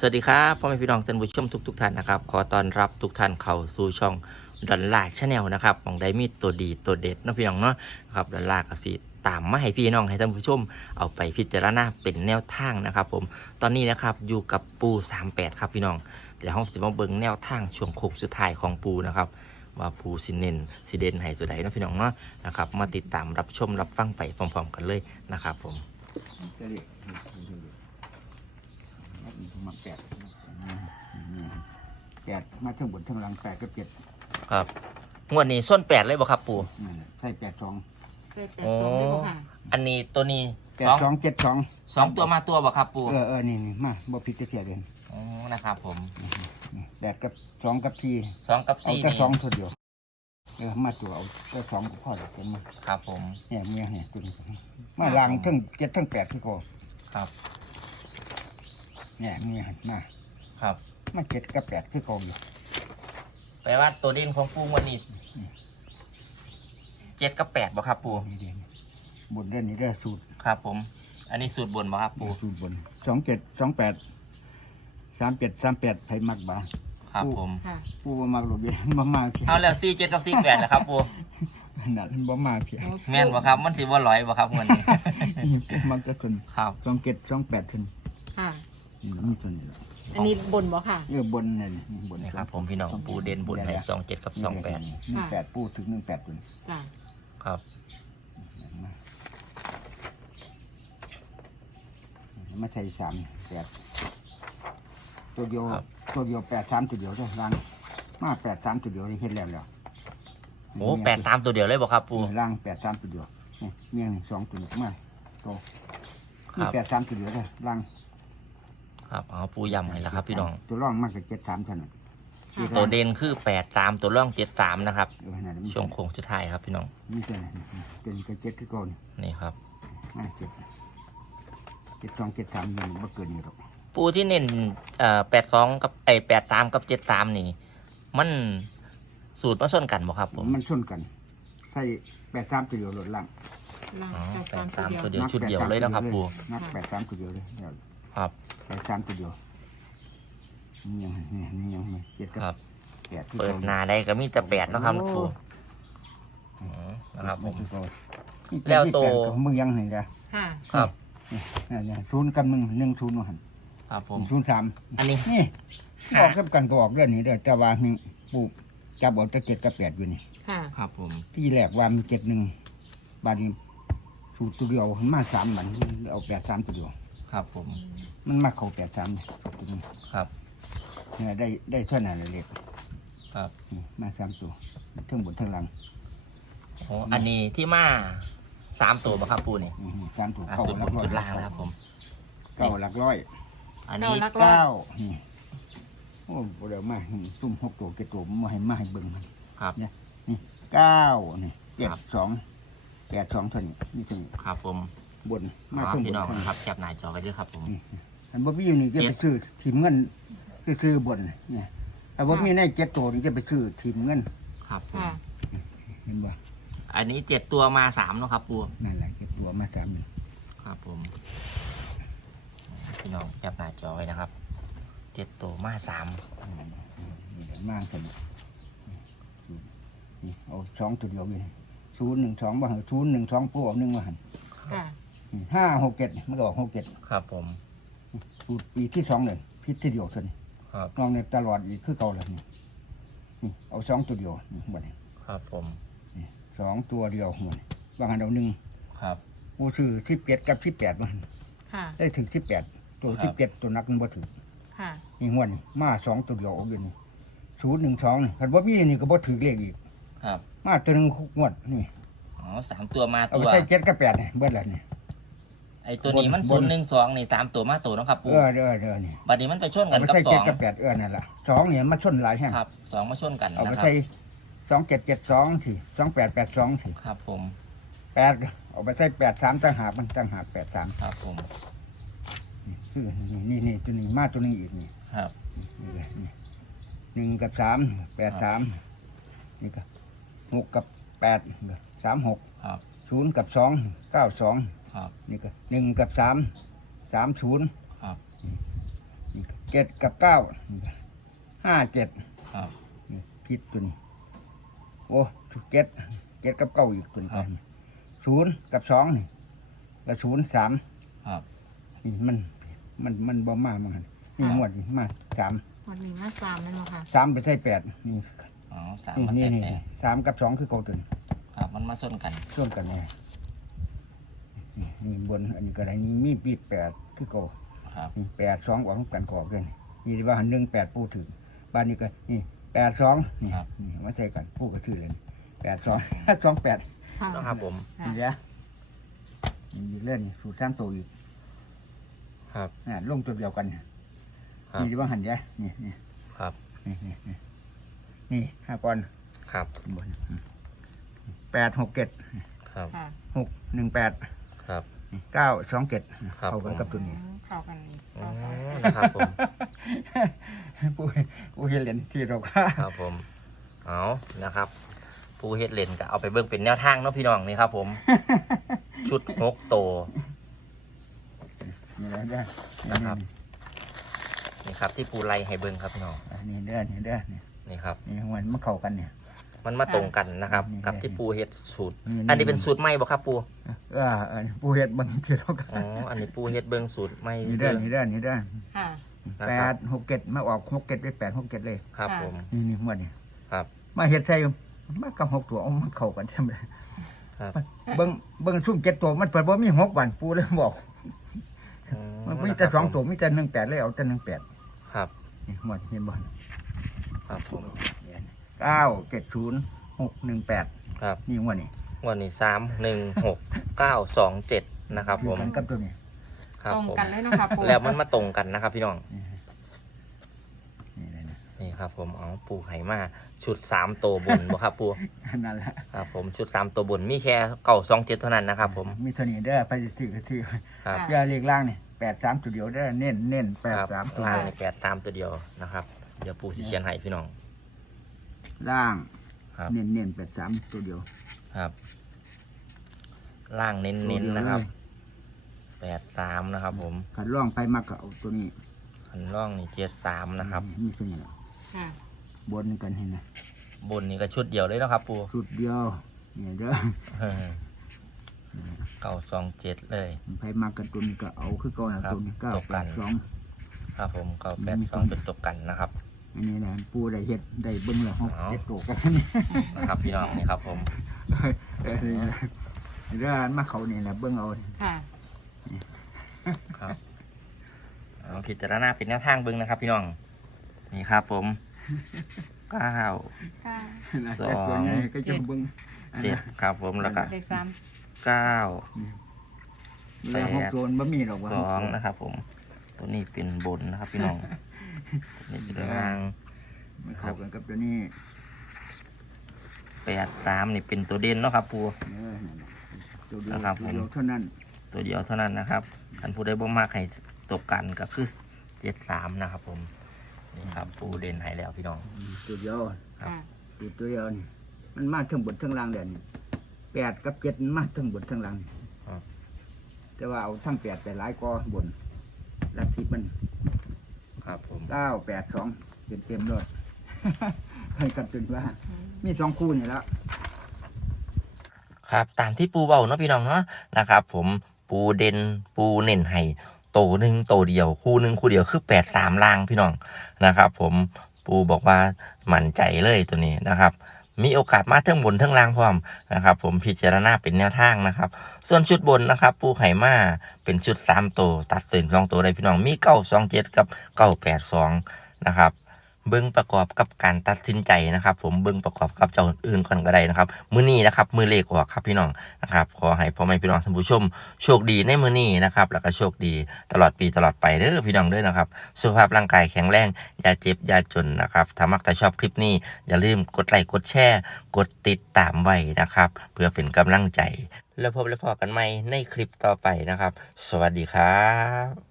สวัสดีครับพ่อแม่พี่น้องท่านผู้ชมทุกทท่านนะครับ ขอต้อนรับทุกท่านเข้าสู่ช่องดอนลาชาแนลนะครับของไดมี่ตัวดีตัวเด็ดนะพี่น้องเนาะนะครับดอนลากสิตามมาให้พี่น้องให้ท่านผู้ชมเอาไปพิจารณาเป็นแนวทางนะครับผมตอนนี้นะครับอยู่กับปู38 ครับพี่น้องเดี๋ยวห้องสิมาเบิ่งแนวทางช่วงโค้งสุดท้ายของปูนะครับว่าปูสิเนนสิเดนให้ตัวใดนะพี่น้องเนาะนะครับมาติดตามรับชมรับฟังไปพร้อมๆกันเลยนะครับผมเรียก มาแปดแปดมาทั้งบนทั้งหลังแปดก็เจ็ดครับ งวดนี้ส้นแปดเลยบ่ครับปูนั่นแหละใช่แปดสองเคยแต่สองได้บ่ค่ะอันนี้ตัวนี้แปดสองสองเจ็ดสองสองตัวมาตัวบ่ครับปูเออเออนี่นี่มาบ่ผิดจะเสียเดือนอ๋อนะครับผมนี่แปดกับสองกับทีสองกับเอาสี่แต่นี่สองตัวเดียวเออมาตัวเอาแต่สองก็พอแล้วเป็นมาครับผม เนี่ยเมียเนี่ยตัวนี้มาลางทั้งเจ็ดทั้งแปดที่ก็ครับ เนี่ยเมียหันมาครับ มาเจ็ดกับแปดคือเก่าอยู่แปลว่าตัวเด่นของปูงวันนี้เจ็ดกับแปดบ่ครับปูนี่เด่นบนเด่นนี่ได้อสูตรครับ ผม อันนี้สูตรบนบ่ครับปูสูตรบนสองเจ็ดสองแปดสามเจ็ดสามแปดไผมักบาครับผม ค่ะ ปูบ่มักหลบเบี้ยบ่มาเพียเอาแล้วสี่เจ็ดกับสี่แปดนะครับปูนั่นบ่มาเพียแม่นบ่ครับ มันสิบ่ร้อยบ่ครับวันนี้ปูมักจะทนครับสองเจ็ดสองแปดทนค่ะ อันนี้บนบ่ค่ะ เออบนนี่นี่บนนี่ครับ ผมพี่น้องปูเด่นบนให้สองเจ็ดกับสองแปดหนึ่งแปดปูถึงหนึ่งแปดตัวนี้จ้ะครับมามาใส่สามแปดตัวเดียวตัวเดียวแปดสามตัวเดียวเท่านั้นมาแปดสามตัวเดียวนี่เห็นแล้วแล้วโอ้แปดตามตัวเดียวเลยบ่ครับปูล่างแปดสามตัวเดียวนี่เมียนี่สองตัวมาโตนี่แปดสามตัวเดียวเลยล่าง ครับเอาปูย้ำให้แล้วครับ พี่น้อง ตัวร่องมากกว่าเจ็ดสามเท่านั้นตัวเด่นคือแปดสามตัวร่องเจ็ดสามนะครับเออนั่นน่ะมีช่วงโค้งสุดท้ายครับพี่น้องมีตัวไหนตัวนี้ก็เจ็ดคือก่อนนี่ครับมาเจ็ดเจ็ดสองเจ็ดสามยังบ่เกินนี่หรอกปูที่เน้นเอ่อแปดสองกับไอแปดสามกับเจ็ดสามนี่ มันสูตรมาส้นกันบ่ครับผมมันชนกันใส่แปดสามตัวเดียวหลดล่างล่างอ๋อแต่แปสามดตัวสามเดียวตัวเดียวชุดเดียวเลยนะครับปูนักแปดสามตัวเดียวเลยเดี๋ยว ครับแปดสามตัวเดียวนี่ยังนี่นี่ยังไม่เจ็ดกับครับแปดที่เปิดก่าหนาได้ก็มีแต่แปดเนาะครับปูอืมนะครับผมแล้วตัวมึงยังไงล่ะค่ะ ครับ นี่นี่ศูนย์กับหนึ่งหนึ่งศูนย์ว่าหันครับผม ศูนย์สามอันนี้ นี่ค่ะออกกับกันก็ออกเรื่องนี้เด้อแต่ว่านี่ปูจับเอาแตะเจ็ดกับแปดอยู่นี่ ค่ะ ครับผม ที่แรกว่ามีเจ็ดหนึ่งบาดนี้สูตรตัวเดียวมันมาสามบันเอาแปดสามตัวเดียว ครับผมมันมาเข้าแปดสามตัวนี้ครับเนี่ยได้ได้เท่านั้นเลยเล็กครับนี่มาสามตัวทั้งบนทั้งหลังโอ้อันนี้ที่มาสามตัวบ่ครับปูนี่อืมสามตัวอะเก้าสุดหบลักนร้อยสุดล่างนะครับผม เก้าหลักร้อยอันนี้ เก้าหลักเก้านี่โอ้โหเดี๋ยวมานี่ซุ่มหกตัวเจ็ดตัวมาให้มาให้เบิ่งมันครับนี่เก้านี่เจ็ดครับ สองแปดสองเท่านี้นี่ตัวนี้ ครับผม บนมามาทั้งบพี่นน้องทั้งครับแคปหน้าจอไว้ด้วยครับผม อันบ่มีอยู่นี่จะไปซื้อทีมเงินซื้อบนเนี่ยอันบ่มีในเจ็ดตัวนี่จะไปซื้อทีมเงินครับผมค่ะเห็นบ่อันนี้เจ็ดตัวมาสามเนาะครับปูนั่นแหละเจ็ดตัวมาสามนี่ครับผม พี่น้องแคปหน้าจอไว้นะครับ เจ็ดตัวมาสามนี่เดี๋ยวมากันนี่เอาสองตัวเดียวอยู่นี่ศูนย์หนึ่งสองบ่หันศูนย์หนึ่งสองปูเอาหนึ่งมาหันค่ะนี่ ห้าหกเจ็ดมันก็ออกหกเจ็ดครับผมสูตรปีที่สองเลยพิษที่เดียวเท่านี้ครับลองในตลอดอีกคือเก่าเลยนี่นี่เอาสองตัวเดียวนี่หมดนี่ครับผมนี่สองตัวเดียวหมดนี่บางอันเอาหนึ่งครับหมูซื้อสิบเจ็ดกับสิบแปดมันค่ะ ได้ถึงสิบแปดตัวครัสิบบเจ็ดตัวนักมันบ่ถึงค่ะนี่งวดนี่มาสองตัวเดียวเอาอยู่นี่ศูนย์หนึ่งสองนี่คันบ่มีนี่ก็บ่ถึงเลขอีกครับ มาตัวหนึ่งงวดนี่อ๋อสามตัวมาเอาตัไปวใช้เจ็ดกับแปดนี่เบิดแล้วนี่ ไอตัวนี้มันบศูนนย์หนึ่งสองนี่สามตัวมาตัวเนาะครับปูเออเด้อเด้อนี่บัดนี้มันไปชนกัเอานไปกับใช้สอเจ็ดงกับแปดเออนั่นล่ะสองเนี่ยมาชนหลายแห่งครับสองมาชนกันเอาไปนะครับใช้สองเจ็ดเจ็ดสองสิสองแปดแปดสองสิครับผมแปดเอาไปใช้แปดสามตั้งหากมันตั้งหากแปดสามครับผมคือนี่นี่นี่ตัวนี้มาตัวนี้อีกนี่ครับนี่เลยนี่หนึ่งกับสามแปดสามนี่ก็หกกับ แปดสามหกครับศูนย์กับสองเก้าสองครับนี่ก็หนึ่งกับสามสามศูนย์ครับนี่ก็เจ็ดกับเก้าห้าเจ็ดครับนี่พิษตัวนี้โอ้เจ็ดเจ็ดกับเก้าอีกตัวนี้ศูนย์กับสองนี่แล้วศูนย์สามครับนี่มันมันมันบ่มามันนี่งวดนี่มาสามวันนี้มาสามนั่นเหรอค่ะสามไปใส่แปดนี่ อ๋อสามนี่มานี่เสร็จนี่แล้วสามกับสองคือเก่าตัวนี้ครับมันมาส้นกันส่วนกันแน่นี่นี่บนอันนี้ก็ได้นี่มีปีแปดคือเก่า ครับนี่แปดสองออกกันกรอบเลยนี่ที่ว่าหันหนึ่งแปดปูถึงบ้านนี้ก็นี่แปดสองนี่นี่มาใส่กันปูก็ถือเลยแปดสอง สองแปดค่ะนะครับผมค่ะนี่เดียวนี่อีกเล่นสูตรสามตัวอีกครับ น่ะลงตัวเดียวกันครับนี่ที่ว่าหันเดียวนี่นี่ครับ นี่นี่นี่ นี่ห้าก้อนครับบนแปดหกเจ็ดครับค่ะหกหนึ่งแปดครับ เก้าสองเจ็ดครับเข้ากันกับตัวนี้ เข้ากันอ๋อเข้ากันนะครับผมผู้ผู้เห็นเหรียญที่เราว่าครับผมเอานะครับ ผู้เฮ็ดเลนก็เอาไปเบิ่งเป็นแนวทางเนาะพี่น้องนี่ครับ ผม ชุดหกโตวนี่แหละเด้อนะครับนี่ครับที่ปูไล่ให้เบิ่งครับพี่น้องนี่เด้อนี่เด้อนี่ นี่ครับนี่มันมันเข้ากันเนี่ย มันมาตรงกันนะครับ นี่กับที่ปูเฮ็ดสูตร นี่อันนี้เป็นสูตรใหม่บ่ครับปูเออเออผู้เห็ดบางทีเราก็อ๋ออันนี้ปูเฮ็ดเบิ่งสูตรใหม่นี่เด้อนี่เด้อนี่เด้อค่ะ นะแปครับดหกเจ็ดมาออกหกเจ็ดได้แปดหกเจ็ดเลย ครับผม นี่นี่หมดนี่ครับ มาเห็ดใส่มากับหกตัวเอามันเข้ากันใช่ไหมครับเบิ้งเบิ้งซุ่มเจ็ดตัวมันเปิดว่ามีหกวันปูเลยบอกอืมันมีแต่สองตัวมีแต่หนึ่งแปดเลยเอาแต่หนึ่งแปดครับ นี่หมดเห็นบ่ ครับผมเก้าเจ็ดศูนย์หกหนึ่งแปดครับนี่หมดนี่วันนี้สามหนึ่งหกเก้าสองเจ็ดนะครับผมกันกับตัวนี้ครับตรงผมกันเลยเนาะค่ะปูแล้วมันมาตรงกันนะครับ พี่น้องนี่เลยนะนี่ครับ ผมเอาปูไห่มาชุดสามตัวบนบ่ครับปูนั่นแหละครับผมชุดสามตัวบนมีแค่เก่าสองเจ็ดเท่านั้นนะครับ ผมมีเท่านี้เด้อไปถือก็ถือครับยาเรียกล่างนี่แปดสามตัวเดียวเด้อเน้นเน้นแปดครับสามตัว ล่างนี่แปดตามตัวเดียวนะครับ เดี๋ยวปูสิเขียนให้พี่น้อง ล่างครับ เน้นเน้นแปดสามตัวเดียวครับ ล่างเน้นๆนะครับ แปดสามนะครับ ผมขัดล่องไปมากก็เอาตัวนี้ขันร่องนี่เจ็ดสามนะครับมีตัวนี้แหละค่ะ บนกันให้นะบนนี่ก็ชุดเดียวเลยเนาะครับ ปูสุดเดียวเนี่ยเด้อเก่าสองเจ็ดเลย ไปมากกันตัวนี้ก็เอาคือเก่อนครับตัวนี้เก้าตกแปกัน ดสอง ครับผมเก่าแปดสองเป็นตกกันนะครับ อันนี้นะปูได้เฮ็ดได้เบิ้งแล้วหกเอาเจ็ดตัวกันนี่นะครับพี่น้องนี่ครับผมเออนี่นะเรื่องมาเขานี่แหละเบิ้งเอาค่ะครับเอาพิจารณาเป็นแนวทางเบิ้งนะครับ พี่น้อง นี่ครับ ผมเก้าค่ะนะสองแต่ตัวนี้ก็จะเบิ้งอันเจ็ดนั้นครับ ผมแล้วก็เลขสามเก้าแล้วหกตัวมันบ่มีหรอกว่าสองนะครับ ผม ตัวนี้เป็นบนนะครับ พี่น้องตัว นี้เป็นล่างมันเข้ากันกับตัวนี้แปดสามนี่เป็นตัวเด่นเนาะครับปูเออนั่นน่ะตัวเดียวนะครับตัวเดียวผมเท่านั้นตัวเดียวเท่านั้นนะครับอันผู้ได้บ่มากให้ตกกันก็คือเจ็ดสามนะครับ ผมนี่ครับปูเด่นให้แล้วพี่น้อง อืมตัวเดียวครับ ค่ะตัวตัวเดียวนี่มันมาทั้งบนทั้งล่างเด่นแปดกับเจ็ดมันมาทั้งบนทั้งล่างครับ แต่ว่าเอาทั้งแปดไปหลายก็บนลักทิพมัน ครับผมเก้าแปดสองเต็มเต็มๆเลยให้กันจนว่า มีสองคู่นี่แล้วครับตามที่ปูเบาเนาะพี่น้องเนาะนะครับ ผมปูเด่นปูเน่นให้โตหนึ่งโตเดียว คู่หนึ่งคู่เดียวคือแปดสามลางพี่น้องนะครับ ผมปูบอกว่ามั่นใจเลยตัวนี้นะครับ มีโอกาสมาเทั้งบนเทั้งล่างพร้อมนะครับ ผมพิจารณาเป็นแนวทางนะครับ ส่วนชุดบนนะครับ ปูไข่มาเป็นชุดสามตัวตัดสินสองตัวได้พี่น้องมีเก้าสองเจ็ดกับเก้าแปดสองนะครับ เบิ้งประกอบกับการตัดสินใจนะครับ ผมเบิ้งประกอบกับเจ้าอื่นก่อนก็ได้นะครับมือนี้นะครับมือเลขออกครับพี่น้องนะครับขอให้พ่อแม่พี่น้องท่านผู้ชม โชคดีในมือนี้นะครับแล้วก็โชคดีตลอดปีตลอดไปเด้อพี่น้องเด้อนะครับสุขภาพร่างกายแข็งแรงอย่าเจ็บอย่าจนนะครับถ้ามักแต่ชอบคลิปนี้อย่าลืมกดไลค์กดแชร์กดติดตามไว้นะครับเพื่อเป็นกำลังใจ แล้วพบและพอกันใหม่ในคลิปต่อไปนะครับ สวัสดีครับ